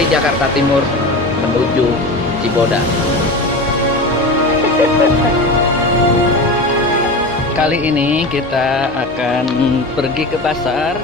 dari Jakarta Timur menuju Cibodas. Kali ini kita akan pergi ke pasar